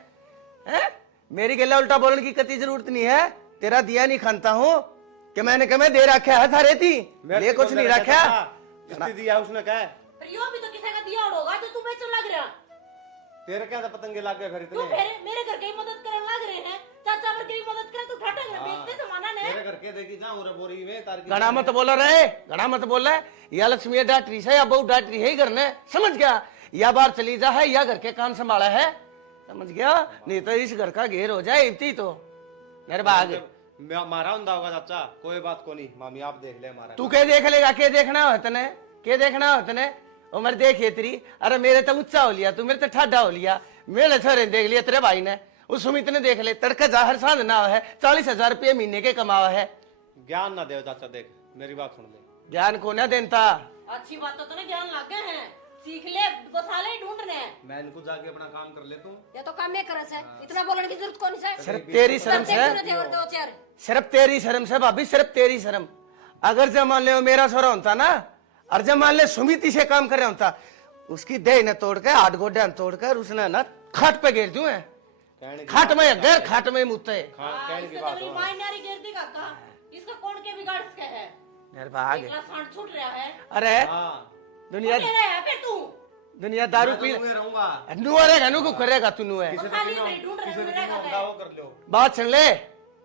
हैं? मेरी गला उल्टा बोलने की कती जरूरत नहीं है। तेरा दिया नहीं खानता हूँ कि मैंने कहा मैं दे रखा है थारे थी, ये कुछ नहीं रखा। जिसने दिया उसने कहा, प्रियो भी तो किसी का दिया होगा जो तू बेचने लग रहा। तेरे क्या था पतंगे लाग गए फिर तू इतने? मेरे घर के ही मदद करने लग रहे हैं, चाचा घर की भी मदद करे, तू ठाटा घर में इतने सामान है। तेरे घर के देखी जा और बोरी में तार की घना मत बोला रे, घना मत बोल रहा है। या लक्ष्मी डाटरी से या बहु डाटरी है घर ने, समझ गया? या बाहर चली जा है या घर के काम संभाला है, समझ गया? नहीं तो इस घर का घेर हो जाए इतनी तो निर्भाग। मारा होंदा होगा चाचा, कोई बात को नहीं, मामी आप देख ले हमारा। तू क्या देख लेगा? क्या देखना हो तने? क्या देखना हो तने? उम्र देखिए तेरी। अरे मेरे तो ऊंचा हो लिया, तू मेरे तो ठाडा हो लिया। मेरे छोरे देख लिया तेरे भाई ने, उस सुमित ने देख ले, तड़का जा हर सांझ ना है, 40,000 रुपये महीने के कमावा है। ज्ञान ना दे चाचा, देख मेरी बात सुन ले। ज्ञान को ना देता। अच्छी बात तो तने ज्ञान लाग गए हैं, सीख ले, 2 साल ही ढूंढने। मैं इनको जाके अपना काम कर ले तू। या तो काम में करस है, इतना बोलने की जरूरत कौन है? सिर्फ तेरी शर्म से, और दो चार सिर्फ तेरी शर्म से भाभी, सिर्फ तेरी शर्म। अगर जब मान ले मेरा छोरा होता ना, और जब मान ले सुमिति से काम कर रहा होता, उसकी देह ने तोड़ के हाथ गोड्या तोड़कर उसने ना खाट पे गिर दूं है। खाट में गैर खाट में मुत्ते। कहने की बात हो। माइनारी गिरती काका, इसका कौन के बिगाड़ सके है? निर्भाग। एकला सांड छूट रहा है। अरे हाँ दुनिया कह रहा है फिर तू दुनिया दारू पी रहूंगा, नु अरेगा नु को करेगा तू नु है। खाली नहीं ढूंढ रहा है। वो कर लो। बात सुन ले,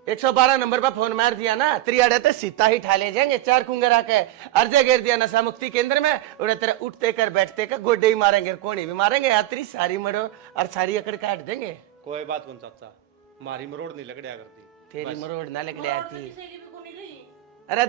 112 नंबर पर फोन मार दिया ना, त्रियाड़े तो सीता ही ठा ले जाएंगे, 4 कुंगर आके अर्जे घेर दिया नशा मुक्ति केंद्र में, उड़े तेरे उठते कर बैठते कर गोड्डे ही मारेंगे, कोणी भी मारेंगे, यात्री सारी मरो और सारी अकड़ काट देंगे। कोई बात कौन चाचा, मारी मरोड़ नहीं लकड़िया करती। तेरी मरोड़ ना लकड़े आती। किसी की भी को नहीं गई। अरे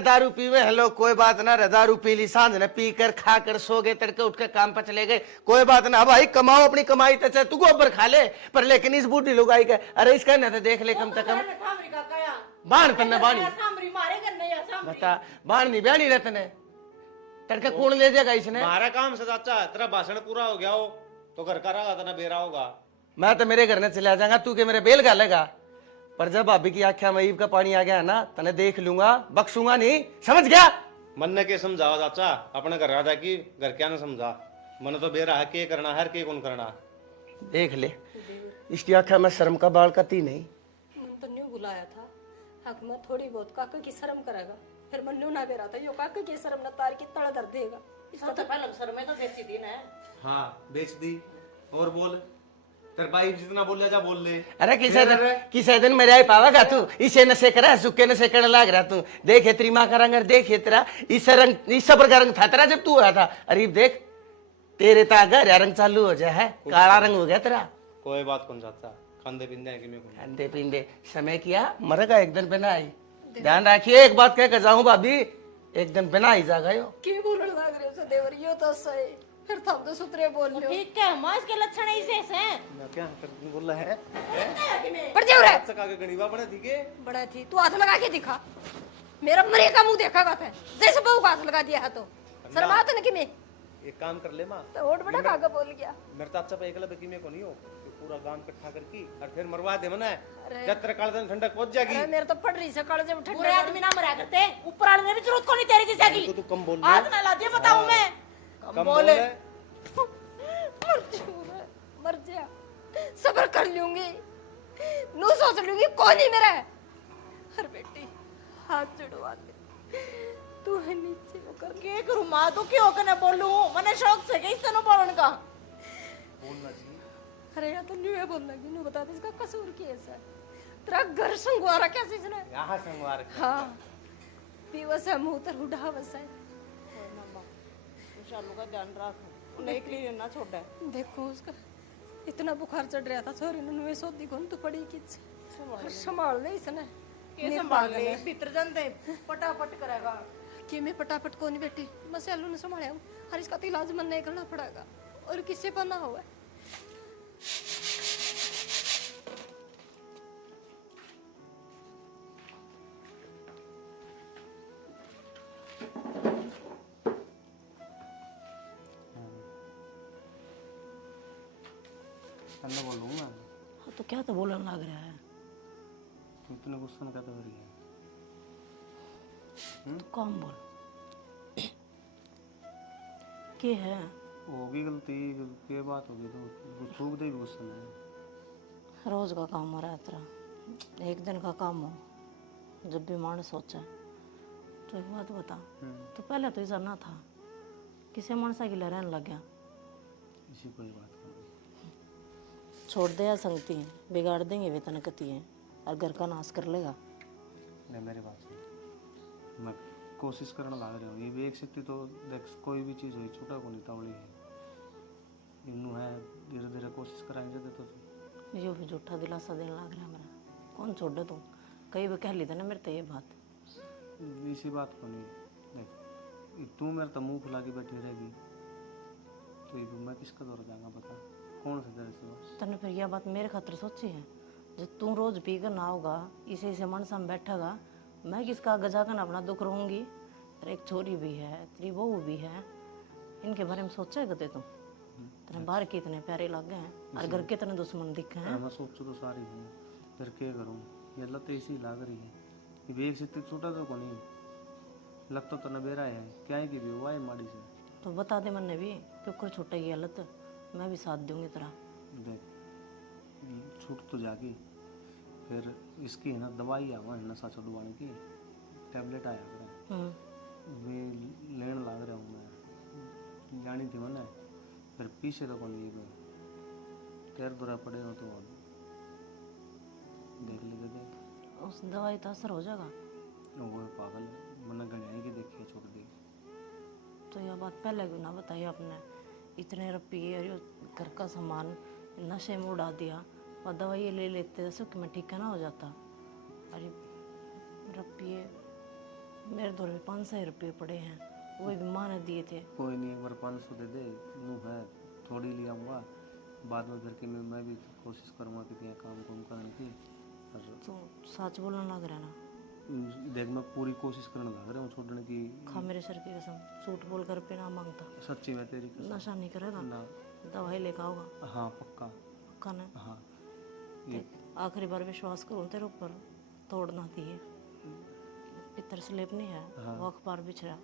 दारू पीवे, हेलो कोई बात ना रे, दारू पी ली सांझ ने, पी कर खा कर सो गए, तड़के उठ कर काम पर चले गए, कोई बात ना भाई, कमाओ अपनी कमाई तो चाहे तू गोबर खा ले, पर लेकिन इस बूढ़ी लुगाई का अरे इसका ना तो देख ले कम से कम सामरी का काया बाण तन्ने बाणी सामरी मारे करने या सामरी बता, बाण नहीं ब्याणी रहते तड़के कौन ले जाएगा इसने? हमारा काम से चाचा, तेरा भाषण पूरा हो गया हो तो घर का रहा था ना बेरा होगा। मैं तो मेरे घर में चला जाऊंगा, तू के मेरे बेल गालेगा, पर जब भाभी की आख्या में ईब का पानी आ गया ना, तने देख लूंगा, बख्शूंगा नहीं, समझ गया? मन ने के समझाओ चाचा, अपने घर राजा की घर क्या ने समझा, मन तो बेरा है के करना है के कौन करना। देख ले इसकी आख्या में शर्म का बाल कती नहीं। मन तो न्यू बुलाया था, हक में थोड़ी बहुत काका की शर्म करेगा, फिर मन न्यू ना बेरा था, यो काका की शर्म न तार की तड़ दर देगा। इसका तो पहले सर में तो बेची थी ना। हाँ बेच दी, और बोल तेरे भाई जितना बोल जा बोल ले। अरे किसे दिन मेरे आई पावेगा तू, इसे नशे करा, सुखे नशे करने लग रहा तू, देखे तेरी माँ का रंग, देखे तेरा इस रंग, इस सबर का रंग था तेरा जब तू आया था। अरे देख तेरे तागा रंग चालू हो जाए, काला रंग हो गया तेरा। कोई बात कौन चाचा, खांदे पींदे हैं कि मैं कौन। खांदे पींदे समय किया मरेगा एक दिन बिना आई। ध्यान रखिए, एक बात कह कर जाऊं भाभी, एक दिन बिना ही जागा यो। की बोलने लग रहे हो देवर, यो तो सही, फिर थम तो सुतरे बोल लो। ठीक है, मां इसके लक्षण ऐसे हैं। मैं क्या बोल रहा है? पड़ जाओ रे, चका के गणीवा बने थी के बड़ा थी, तू हाथ लगा के दिखा, मेरा मरे का मुंह देखा था, जैसे बहू का हाथ लगा दिया है तो शर्मा तो नहीं कि मैं एक काम कर ले माँ, तो ओट बड़ा काका बोल गया। मेरे चाचा पे एकला बेकी में को नहीं हो, पूरा गांव इकट्ठा करके और फिर मरवा दे मना, जब तेरे काल दिन ठंडक पहुंच जाएगी। अरे मेरे तो पड़ रही से काले जब पूरे ठंडा आदमी ना मरा करते, ऊपर वाले ने भी जरूरत को नहीं तेरी जैसा की। तू कम बोल आज ना ला दे बताऊं मैं। कम बोले। मर जा, सब्र कर लूंगी, नू सोच लूंगी कौन ही मेरा है। अरे बेटी हाथ जुड़वा ले तू है नीचे कर के करूं मां तू क्यों कने बोलूं मने शौक से के इसने बोलन का अरे यार तो न्यू है बोल लगी न्यू बता दे इसका कसूर कैसा है तेरा घर संगवारा कैसे इसने यहाँ संगवार हाँ पीवस है मुंह तर उड़ावस है शालू का ध्यान रख उन्हें एक लिए ना छोड़ दे देखो उसका इतना बुखार चढ़ रहा था छोरी ने सोदी कौन तू पड़ी किच संभाल ले इसने के संभाल ले भीतर जानते पटापट करेगा कि मैं पटापट को नहीं बैठी बस आलू ने संभाला हर इसका तो इलाज मन नहीं करना पड़ेगा और किसी पर ना हुआ मैं बोलूँ ना तो क्या तो बोलने लग रहा है तू इतने गुस्सा में क्या तो हो रही है तू कम बोल के है होगी गलती के बात होगी तो थूक दे भी गुस्सा में रोज का काम हो रहा है तेरा एक दिन का काम हो जब भी मानस सोचा तो एक बात बता तो पहले तो ऐसा ना था किसी मानसा के लिए रहने लग गया इसी कोई बात नहीं छोड़ दे या संगती है बिगाड़ देंगे वेतन कती है और घर का नाश कर लेगा नहीं मेरी बात सुन मैं कोशिश करने लग रहा हूँ ये भी एक शक्ति तो देख कोई भी चीज़ हुई छोटा को नहीं तावड़ी है इनू है धीरे धीरे कोशिश कराएंगे तो यो भी झूठा दिलासा देने लग रहा है मेरा कौन छोड़ दे तू कई बार कह ली था ना मेरे तो ये बात इसी बात को नहीं देख तू मेरे तो मुँह फुला के बैठी रहेगी तो ये मैं किसका दौर जाऊँगा बता कौन सा तेरे से तने फिर यह बात मेरे खातर सोची है जब तू रोज पी कर ना होगा इसे मन से बैठेगा मैं किसका आगे जाकर अपना दुख रहूंगी तेरे एक छोरी भी है तेरी बहू भी है इनके बारे में सोचा है कते तू तेरे बाहर कितने प्यारे लगे हैं और घर के कितने दुश्मन दिखे हैं मैं सोचू तो सारी हूँ फिर क्या करूँ ये लत ऐसी लग रही है ये भी एक से छोटा तो को नहीं लगता तो नबेरा है क्या है कि भी हुआ है माड़ी से तो बता दे मैंने भी क्यों छूटेगी हालत मैं भी साथ दूंगी तेरा देख छूट तो जागी फिर इसकी है ना दवाई आवा है नशा छुड़वाने की टैबलेट आया कर वे लेने लग रहा हूँ मैं जानी थी मैंने फिर पीछे तो कौन लिए पैर दुरा पड़े हो तो देख लीजिए देख उस दवाई तो असर हो जाएगा वो पागल मैंने गणिया की देखी छोड़ दी तो यह बात पहले क्यों ना बताई आपने इतने रुपये और घर का सामान नशे में उड़ा दिया और दवाई ले लेते सुख में ठीक ना हो जाता अरे रुपये मेरे दौर में 500 रुपये पड़े हैं वो भी माँ ने दिए थे कोई नहीं एक बार 500 दे दे यूँ है थोड़ी लिया हुआ बाद में फिर के मैं भी कोशिश करूँगा कि क्या काम करने की और तो सच बोलने लग रहा है ना देख मैं पूरी कोशिश करने लग रहा हूँ छोड़ने की खा मेरे सर की कसम झूठ बोल कर पे ना मांगता सच्ची में तेरी कसम नशा नहीं करेगा ना दवाई लेकर आओगा हाँ पक्का पक्का ना हाँ आखिरी बार विश्वास करूँ तेरे ऊपर तोड़ना दिए पितर स्लेब नहीं है वो अखबार बिछ रहा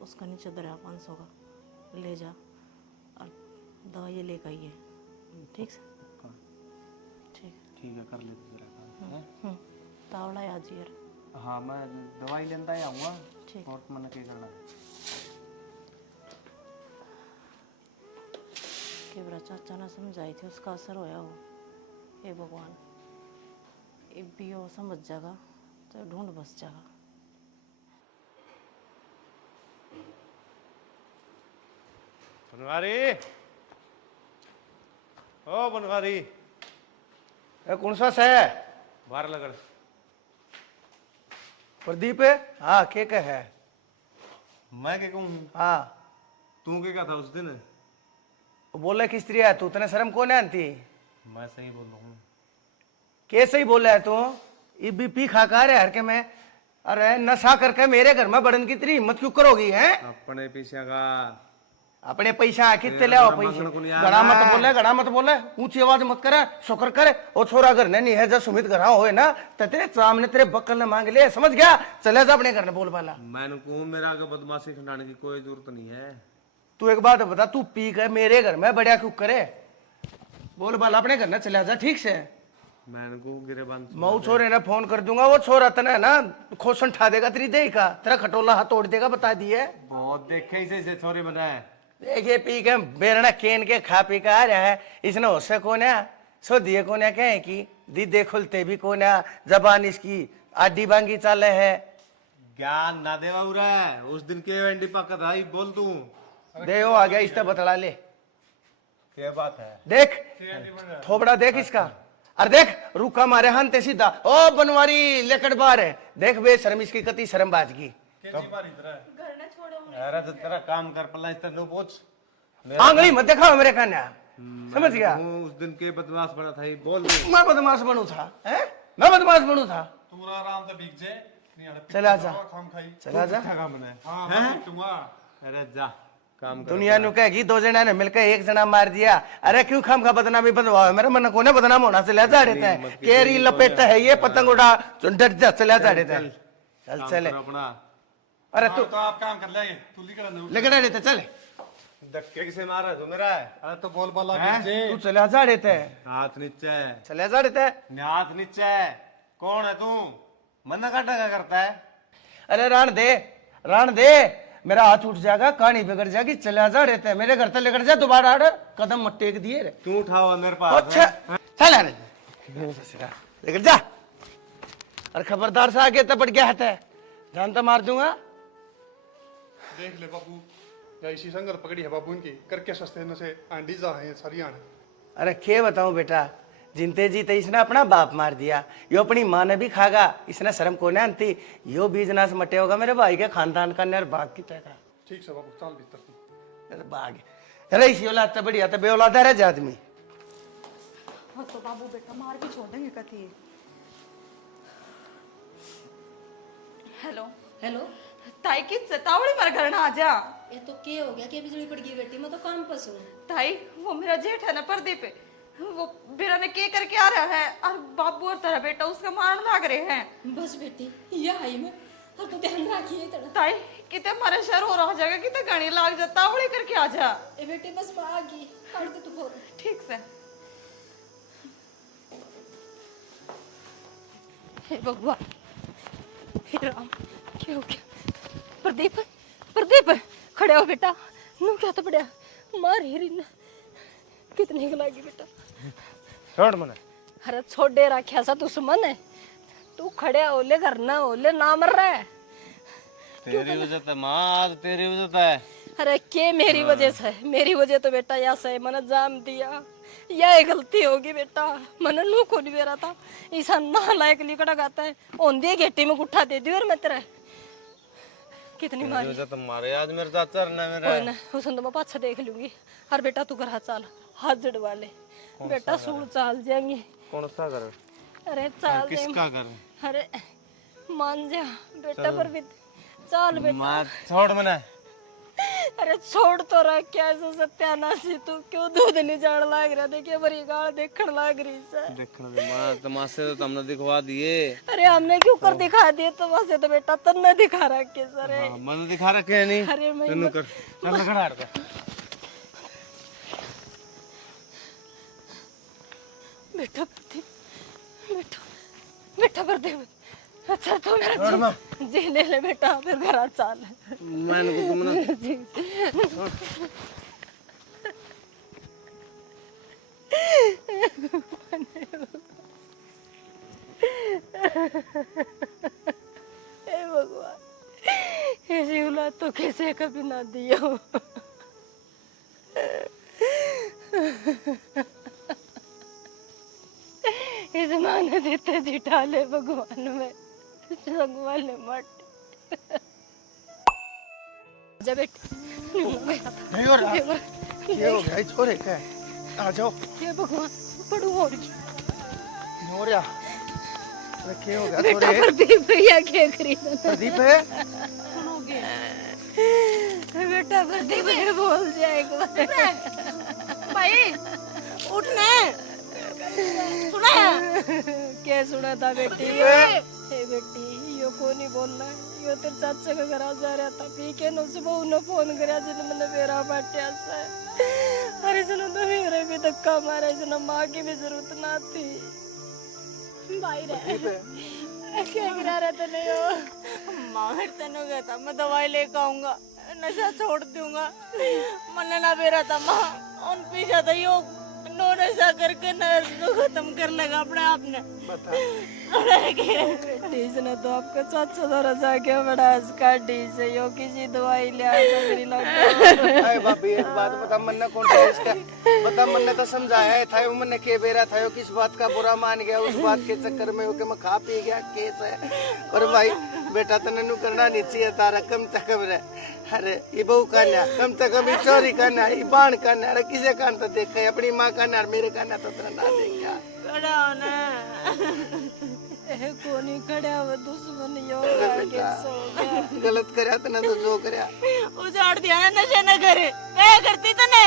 उसका नीचे दरिया 500 का ले जा और दवाई लेकर आइए ठीक से पक्का ठीक है कर लेते तेरा काम तावड़ा आज यार हाँ मैं दवाई लेता ही आऊँगा ठीक। और मैंने क्या करना है केवरा चाचा ने समझाई थी उसका असर होया हो हे भगवान एक भी हो समझ जाएगा तो ढूंढ बस जाएगा बनवारी ओ बनवारी कौन सा है बाहर लगड़ प्रदीप हाँ के है मैं क्या कहूँ हाँ तू क्या था उस दिन बोले कि स्त्री है तू तने शर्म कौन आती मैं सही बोल रहा हूँ कैसे ही बोला है तू ये बीपी खा खा रहे हर के मैं अरे नशा करके मेरे घर में बढ़न की तेरी हिम्मत क्यों करोगी है अपने पीछे का अपने पैसा कितने ले आओ पैसे गड़ा मत बोले ऊंची आवाज मत करे शुक्र करे और छोरा घर ने नहीं है जब सुमित घर हो ना तो तेरे सामने तेरे बक्कल ने मांग ले समझ गया चले जा अपने घर ने बोल पाला मैंने को मेरा आगे बदमाशी खंडाने की कोई जरूरत नहीं है तू एक बात बता तू पी कर मेरे घर में बढ़िया क्यों करे बोल बाला अपने घर ने चले जा ठीक से मैंने को गिरेबान मऊ छोरे ने फोन कर दूंगा, वो छोरा तना है ना खोसन ठा देगा तेरी देह का, तेरा खटोला हाथ तोड़ देगा, बता दिए। बहुत देखे इसे छोरे बनाए। देखिए पी के बेरना केन के खा पी के आ रहा है, इसने होसे को ना सो दिए को ना कहे कि दीदे खुलते भी को ना, जबान इसकी आडी बांगी चाले है। ज्ञान ना देवा उरा है, उस दिन के वेंडी पक्का था ही बोल तू। दे वो आ गया, इससे बतला ले। क्या बात है? देख थोबड़ा देख इसका, अरे देख रुका मारे हंते सीधा, ओ बनवारी लेकड़ बार है, देख बे शर्म इसकी कति शर्म बाज की। अरे तो तेरा काम कर पल्ला इस तरह पूछ। आंगली मत दिखाओ मेरे कन्या, समझ गया? उस दिन के बदमाश बना था ही बोल तू। मैं बदमाश बनू था, हैं? मैं बदमाश बनू था? तुम्हारा आराम से भीग जाए। चला जा, खाम खाई। चला जा। काम बनाए। हाँ तुम्हारा। अरे जा काम कर। दुनिया नु कहेगी दो जना ने मिलकर एक जना मार दिया, अरे क्यों खाम खा बदनामी बनवाओ? मेरे मन को ना बदनाम होना से ले जा रहे थे, केरी लपेट है ये पतंग उड़ा डर जा चला जा रहे थे। चल चले, अपना अरे तू तो आप काम कर लेंगे, तू लिख रहा है। लेकर रहे थे, चले धक्के किसे मारा तू मेरा है? अरे तो बोल बोला तू चला जा रहे थे, हाथ नीचे है, चले जा रहे थे। हाथ नीचे है। कौन है तू? मन्ना काटा क्या करता है? अरे रान दे, मेरा हाथ उठ जाएगा, कहानी बिगड़ जाएगी। चला जा रहे थे, मेरे घर तक लेकर जा, दोबारा आड़ कदम मत टेक दिए रे। तू उठाओ मेरे पास। अच्छा चल आ रहे लेकर जा, और खबरदार से आगे तपट गया है, जान तो मार दूंगा। देख ले बाबू, या इसी संगर पकड़ी है बाबू इनकी, करके सस्ते न से आंडी जा है सारी आने। अरे क्या बताऊं बेटा, जिनते जीते इसने अपना बाप मार दिया, यो अपनी माँ ने भी खागा, इसने शर्म को नहीं आती, यो बीजनास मटे होगा मेरे भाई के खानदान का नर भाग की तरह। ठीक से बाबू, चल भीतर तू। अरे भाग, अरे इसी औलाद तो बढ़िया तो बेऔलाद है आदमी। तो बाबू बेटा मार के छोड़ देंगे कथी। हेलो हेलो, ताई की तावड़ी मार घर ना आ जा। ये तो क्या हो गया? क्या बिजली पड़ गई बेटी? मैं तो काम पर हूँ। ताई वो मेरा जेठ है ना प्रदीप, वो बेरा ने के करके आ रहा है, और बाबू और तेरा बेटा उसका मारने लग रहे हैं। बस बेटी ये आई मैं, और तो ध्यान रखिए तेरा। ताई कितने हमारे शहर हो रहा जाएगा, कितने घड़ी लाग जा, तावड़ी करके आ जा। ए बेटी बस मैं आ गई, काट दे तू फोन। ठीक से। हे भगवान, हे राम, क्या हो गया? प्रदीप प्रदीप खड़े हो बेटा, नू क्या तो पड़ा मार ही रही ना, कितनी लगी बेटा? छोड़ मने। अरे छोड़ दे रखा सा दुश्मन है, तू खड़े ओले करना ओले ना मर रहा है। तेरी वजह से माँ, आज तेरी वजह से है। अरे के मेरी वजह से? मेरी वजह तो बेटा या से मैंने जाम दिया, यह गलती होगी बेटा, मैंने नू को नहीं बेरा था, ऐसा ना लायक लिकड़ा गाता है, ओंदे गेटी में गुट्ठा दे दी और मैं तेरा कितनी मारी। वजह तो मारे आज मेरे साथ चलना मेरा। कोई ना, उसन तो मैं पाछा देख लूंगी। अरे बेटा तू घर चाल, हाथ जड़वा ले बेटा, सूर चाल जाएंगे। कौन सा कर? अरे चाल किसका कर? अरे मान जा बेटा, पर भी चाल बेटा। माँ छोड़ मने। अरे छोड़ तो रहा, क्या ऐसा सत्यानाशी तू क्यों दूध नहीं जान लाग रहा? देखिए बड़ी गाल देखने लाग रही से। देखने दे माँ, तमाशे तो तुमने दिखवा दिए। अरे हमने क्यों कर दिखा दिए तमाशे? तो बेटा तन्ने दिखा रखे सर। मैंने दिखा रखे नहीं। अरे मैं तेनू कर चल खड़ा हट जा। बेटा प्रदीप, बेटा बेटा प्रदीप, अच्छा तो मेरा जी ले ले बेटा, फिर घर चाल। मैंने को तुमने जी हे भगवान, ऐसी औलाद तो कैसे कभी ना दियो। इस माने देते जिठा ले भगवान में भगवान ने मट जा बेटे। नहीं हो रहा, ये हो गया छोरे का, आ जाओ। ये भगवान पड़ू हो रही नहीं हो रहा, अरे क्या हो गया बेटा? छोरे? प्रदीप भैया क्या खरीदना? प्रदीप है? बेटा प्रदीप भैया बोल जाएगा भाई उठने सुना? क्या सुना था बेटी? हे बेटी यो को नहीं बोलना, यो तेरे चाचा के घर जा रहा था, पी के नो सुबह उन्हें फोन कराया जिन मैंने मेरा बाटिया से। अरे सुनो तो मेरे भी धक्का मारा, इसने माँ की भी जरूरत ना थी। बाहर है क्या गिरा रहा तो नहीं हो माँ मेरे तेनों गया था मैं दवाई लेकर आऊंगा नशा छोड़ दूंगा मन ना बेरा था माँ उन पीछा था यो नो नशा करके नर्स को खत्म कर लेगा अपने आप ने इसने तो आपका चाचा द्वारा जाके बड़ा हंसका डीस है यो किसी दवाई ले आया मेरी लग अरे भाभी एक बात बता, मन ने कौन सा इसका बता, मन ने तो समझाया था, वो मन ने के बेरा था, यो किस बात का बुरा मान गया, उस बात के चक्कर में कि मैं खा पी गया केस है। और भाई बेटा तने नु करना नहीं चाहिए तारा, कम से कम रे, अरे ये बहू करना कम से कम, ये चोरी करना, ये बाण करना, अरे किसे कान तो देखे अपनी माँ करना, मेरे करना तो तेरा ना देगा खड़ा होना कोनी खड़ा हुआ दुश्मन यो आके सो गया। गलत करया तने तो जो करया उजाड़ दिया ना नशे न कर क्या करती तने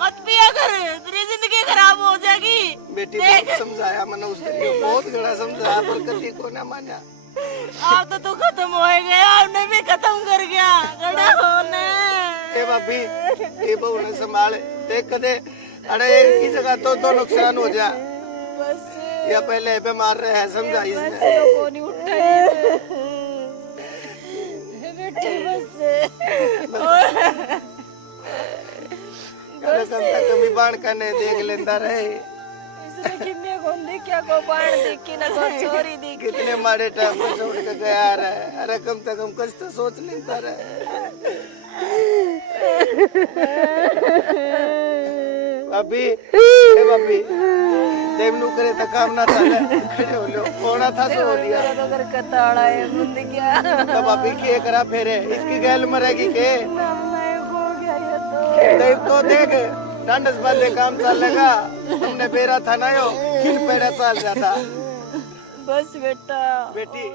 मत पिया कर तेरी जिंदगी खराब हो जाएगी बेटी बहुत समझाया मैंने उसने, बहुत गड़ा समझाया पर कभी को ना माना। अब तो तू खत्म हो गया आपने भी खत्म कर गया खड़ा होना ए भाभी ये बहू ने संभाले देख कदे, अरे एक की जगह तो नुकसान हो जा, बस या पहले पे मार रहे हैं समझाई बस इसने। यो कोनी उठाई बेटी बस अरे कम से कम ही बाण करने देख लेंदा रहे, इसने किन्ने कौन देखा को बाण देखी ना को चोरी देखी। कितने मारे टाइम पर छोड़ के गया रहे, अरे कम से कम कुछ तो सोच लेता रहे। भाभी ए भाभी देव नु करे तो काम ना था, खड़े हो लो होना था सो हो लिया मेरा तो घर कताड़ा है बुंद गया तो भाभी के करा फेरे, इसकी गैल मरेगी के मैं हो गया ये तो देव तो देख डांडस बांधे काम चलेगा, हमने बेरा था ना यो किन पेड़ा चल जाता बस बेटा बेटी।